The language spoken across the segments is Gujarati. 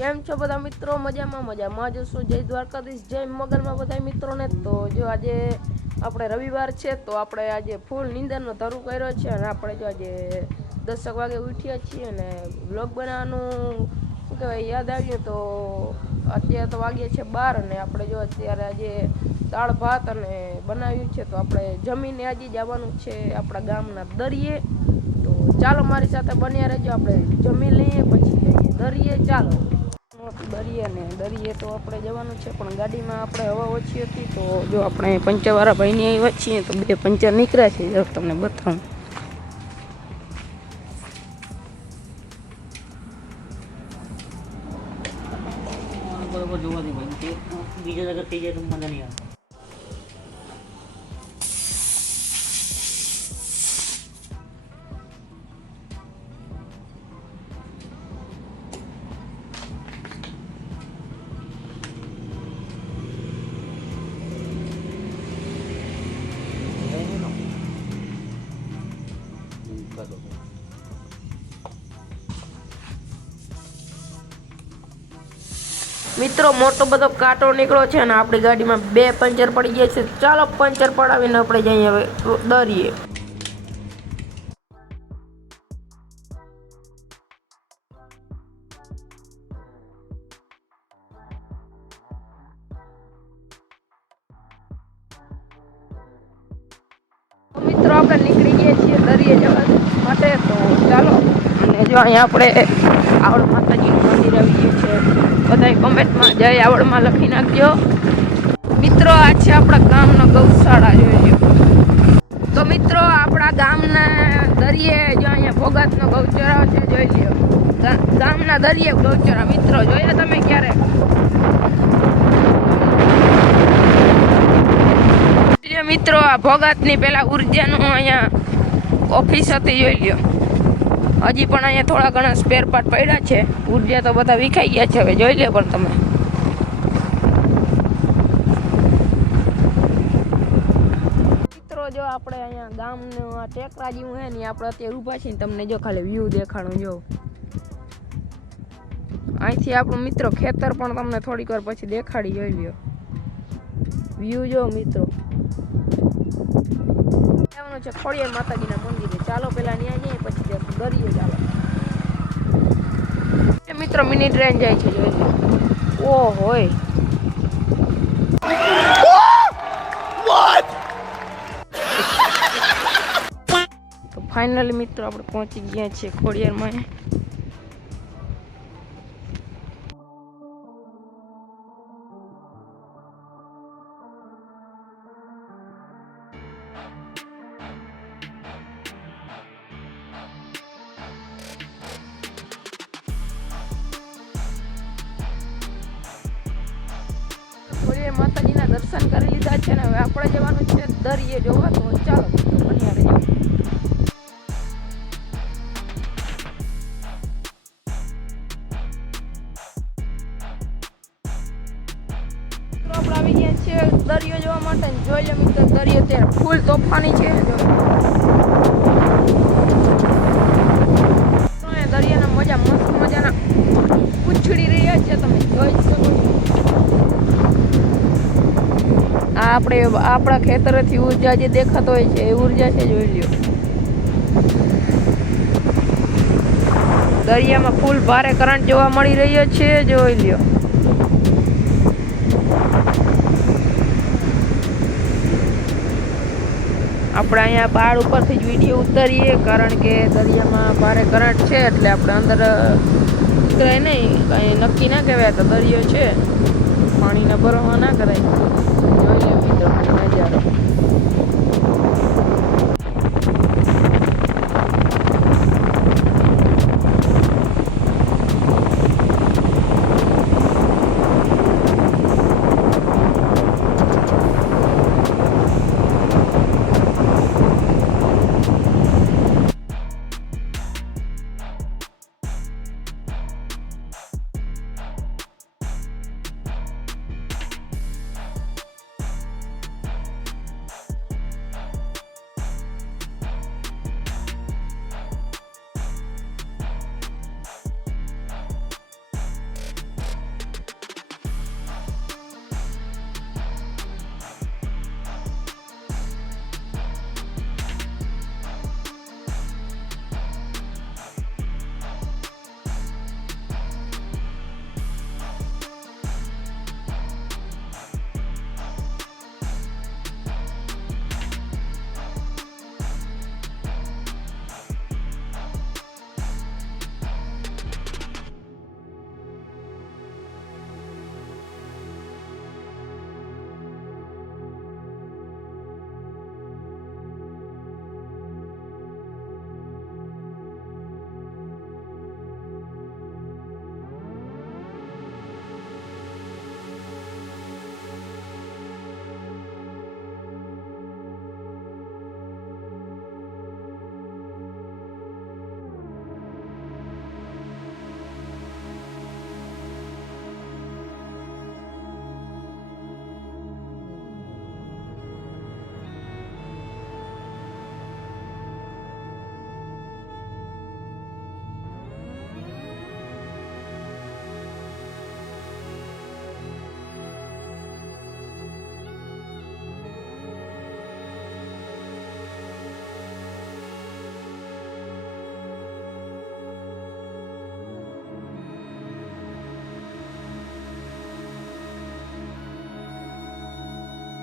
કેમ છો બધા મિત્રો? મજામાં મજામાં જ શું જય દ્વારકાધીશ, જય મગલમાં બધા મિત્રોને. તો જો આજે આપણે રવિવાર છે, તો આપણે આજે ફૂલ નિંદરનો ધરું કર્યો છે અને આપણે જો આજે દસક વાગે ઉઠ્યા છીએ અને વ્લોગ બનાવવાનું, શું કહેવાય, યાદ આવ્યું તો અત્યારે તો વાગ્યા છે બાર અને આપણે જો અત્યારે આજે દાળ, ભાત અને બનાવ્યું છે, તો આપણે જમીને આજે જવાનું છે આપણા ગામના દરિયે. તો ચાલો મારી સાથે બન્યા રહેજો. આપણે જમી લઈએ, પછી દરિયે ચાલો. દરિયે ને દરિયે તો આપણે જવાનું છે, પણ ગાડીમાં આપણે હવા ઓછી હતી તો જો આપણે પંચરવાળા ભાઈની અહીં છીએ તો બે પંચર નીકળ્યા છે, જો તમને બતાવું. બરોબર ભાઈ, બીજા જગત થઈ જાય તો મજા નહીં આવે. મિત્રો, મોટો બધો કાંટો નીકળ્યો છે અને આપણી ગાડીમાં બે પંચર પડી ગયા છે. ચાલો પંચર પડાવીને આપણે જઈએ હવે દરિયે મિત્રો, આપણે નીકળી ગયા છીએ દરિયે જવા માટે. તો ચાલો, અને જો અહીંયા આપણે આવડ માતાજીનું મંદિર આવી ગયું છે. બધાય કોમેન્ટમાં જય આવડમાં લખી નાખજો. મિત્રો, આ છે આપણા ગામનો ગૌશાળા, જોઈ તો મિત્રો, આપણા ગામના દરિયે જો અહીંયા ભોગાતનો ગૌચરા છે, જોઈ લ્યો. ગામના દરિયે ગૌચરા મિત્રો, જોયા તમે ક્યારે? મિત્રો, આ ભોગાતની પેલા ઉર્જાનું અહીંયા ઓફિસ હતી, જોઈ લ્યો. હજી પણ અહીંયા થોડા ઘણા સ્પેર પાર્ટ પડ્યા છે. ઊર્જા તો બધા વિખાઈ ગયા છે હવે, જોઈ લે પણ તમે. મિત્રો, જો આપણે અહીંયા ગામનું આ ટેકરા જેવું હે ને આપણે અત્યારે ઊભા છીએ તમને જો ખાલી વ્યૂ દેખાડું જો. અહીંથી આપણો મિત્રો ખેતર પણ તમને થોડીક વાર પછી દેખાડી, જોઈ લ્યો. વ્યૂ જો, મિત્રો. જવાનું છે ખોડિયાર માતાજીના મંદિરે. ચાલો, પેલા ત્યાં જઈએ દરિયે ચાલો મિત્રો મિની ટ્રેન જાય છે જોઈ ઓ હોય. ફાઇનલી મિત્રો, આપણે પહોંચી ગયા છીએ ખોડિયારમાં. દર્શન કરી લીધા છે ને હવે આપણે જવાનું છે દરિયે. જોવા તો ચાલો આપણે આવી ગયા છીએ દરિયો જોવા માટે. જોઈ લો મિત્રો, દરિયો ત્યારે ફૂલ તોફાની છે. આપણે આપણા ખેતરેથી ઊર્જા જે દેખાતો હોય છે, એ ઊર્જા છે જોઈ લ્યો દરિયામાં ફૂલ ભારે કરંટ જોવા મળી રહ્યો છે જોઈ લ્યો આપણે અહીંયા પહાડ ઉપરથી જ વીડિયો ઉતારીએ, કારણ કે દરિયામાં ભારે કરંટ છે, એટલે આપણે અંદર ઉતરાય નહીં. કંઈ નક્કી ના કહેવાય તો દરિયો છે. પાણીના ભરવા ના કરાય. જોઈ લે મિત્રો નજારો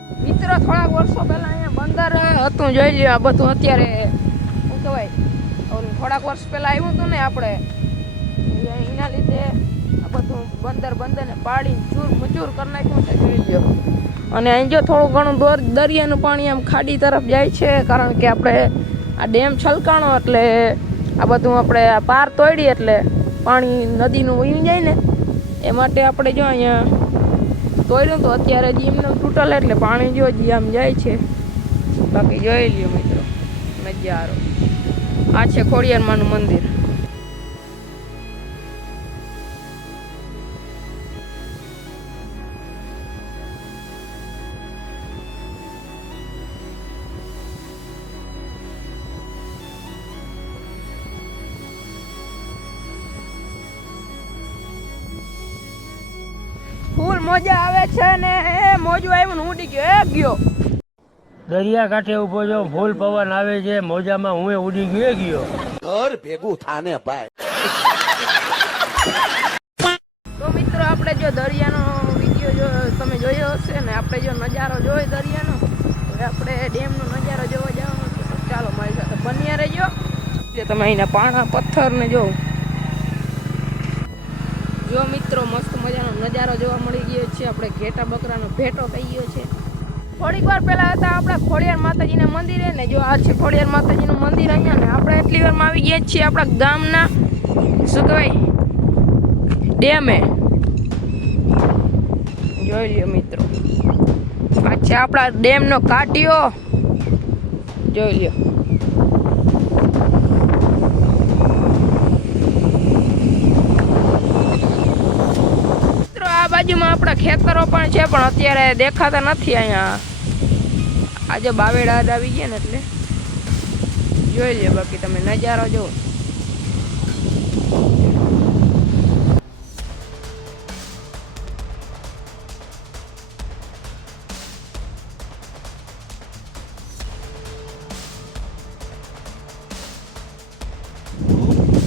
મિત્રો, થોડાક વર્ષો પહેલાં અહીંયા બંદર હતું, જોઈ લ્યો આ બધું અત્યારે, શું કહેવાય થોડાક વર્ષ પહેલાં આવ્યું હતું ને આપણે એના લીધે આ બધું બંદર બંદરને પાડીને ચૂર મચૂર કરી નાખ્યું છે, જોઈ લ્યો. અને અહીં જો થોડું ઘણું દોર, દરિયાનું પાણી આમ ખાડી તરફ જાય છે, કારણ કે આપણે આ ડેમ છલકાણો, એટલે આ બધું આપણે આ પાર તોડી, એટલે પાણી નદીનું વહી જાય ને, એ માટે આપણે જો અહીંયા તોડ્યું તો અત્યારે જે એમને તૂટલ એટલે પાણી જો જે આમ જાય છે. બાકી જોઈ લ્યો મિત્રો, નજારો. આ છે ખોડિયારમાંનું મંદિર. મજા આવે છે ને? એ મોજું આવ્યું ને ઉડી ગયો એ ગયો. દરિયા કાંઠે ઊભો છો ફૂલ પવન આવે છે મોજામાં હું ઉડી ગયો ગયો. ઘર ભેગું થાને ભાઈ. તો મિત્રો આપણે જો દરિયાનો વીડિયો જો તમે જોયો હશે ને આપણે જો નજારો જોયો દરિયાનો હવે આપણે ડેમનો નજારો જોવા જવાનો ચાલો મારી સાથે બન્યા રહેજો. તમે અહીંના પાણા પથ્થર ને જો જો મિત્રો, મસ્ત મજાનો નજારો જોવા મળી ગયો છે. આપણે ઘેટા બકરાનો ભેટો થઈ ગયો છે. થોડીક વાર પહેલા હતા આપણા ખોડિયાર માતાજીના મંદિરે ને જો આ છે ખોડિયાર માતાજીનું મંદિર અહીંયા ને આપણે એટલી વારમાં આવી ગયા છીએ આપણા ગામના. શું કહેવાય? ડેમે. જોઈ લ્યો મિત્રો. આ છે આપણા ડેમનો કાંટિયો. જોઈ લ્યો મિત્રો આ બાજુમાં આપણા ખેતરો પણ છે, પણ અત્યારે દેખાતા નથી અહીંયા. આજે બાવેડા આવી ગયા ને એટલે. જોઈ લ્યો બાકી તમે નજારો જો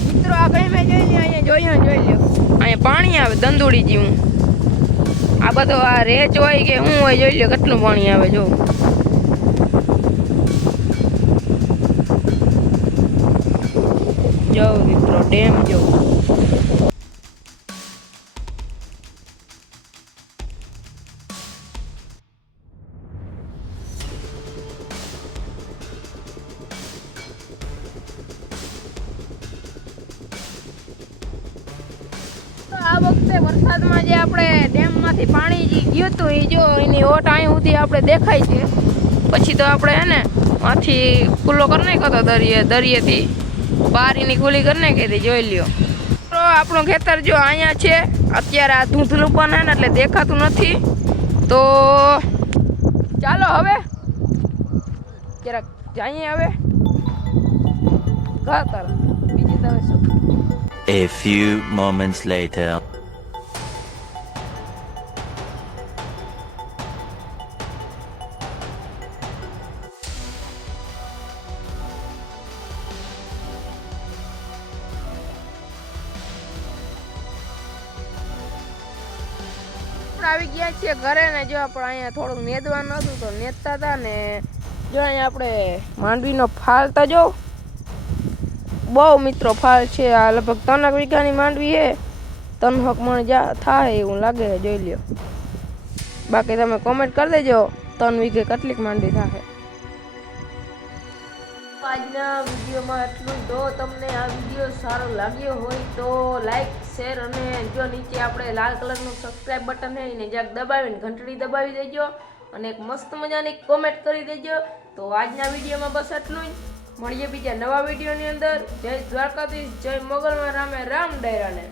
મિત્રો, આ કઈ જોઈ લ્યો અહીંયા જોયું જોઈ લ્યો. અહીંયા પાણી આવે, દંદુડી જેવું. આ બધો આ રેચ હોય કે શું હોય જોઈ લે કેટલું પાણી આવે, જો. જો મિત્રો, ડેમ જો આ વખતે વરસાદમાં જે આપણે ડેમમાંથી પાણી જે ગયું હતું એ જો એની ઓટ અહીં સુધી આપણે દેખાય છે. પછી તો આપણે હે ને આથી ખુલ્લો કરી નાખ્યો હતો દરિયે, દરિયેથી બહાર એની ખુલ્લી કરી નાખી હતી, જોઈ લ્યો. તો આપણું ખેતર જો અહીંયા છે, અત્યારે આ ધૂંધલું પણ હે ને એટલે દેખાતું નથી. તો ચાલો હવે. જરાક જઈએ હવે. ઘર તરફ. બીજી તમે શું? A few moments later. આવી ગયા છીએ ઘરે ને જો આપણે અહીંયા થોડુંક નેદવાનું હતું તો નેતા હતા ને જો અહીંયા આપણે માંડવીનો ફાલતા જો બહુ મિત્રો ફાલ છે. આ લગભગ ત્રણેક વીઘાની માંડવી છે. ત્રણ હક મણ જા થાય એવું લાગે, જોઈ લ્યો. બાકી તમે કોમેન્ટ કરી દેજો ત્રણ વીઘે કેટલીક માંડવી થાય. આજના વિડીયોમાં એટલું જો. તમને આ વીડિયો સારો લાગ્યો હોય તો લાઇક શેર અને જો નીચે આપણે લાલ કલરનું સબસ્ક્રાઇબ બટન છે, એને જ્યાં દબાવીને ઘંટડી દબાવી દેજો અને એક મસ્ત મજાની કોમેન્ટ કરી દેજો. તો આજના વિડીયોમાં બસ એટલું જ. મળીએ બીજા નવા વિડીયોની અંદર. જય દ્વારકાધીશ જય મોગલમાં રામે રામ ડાયરાને.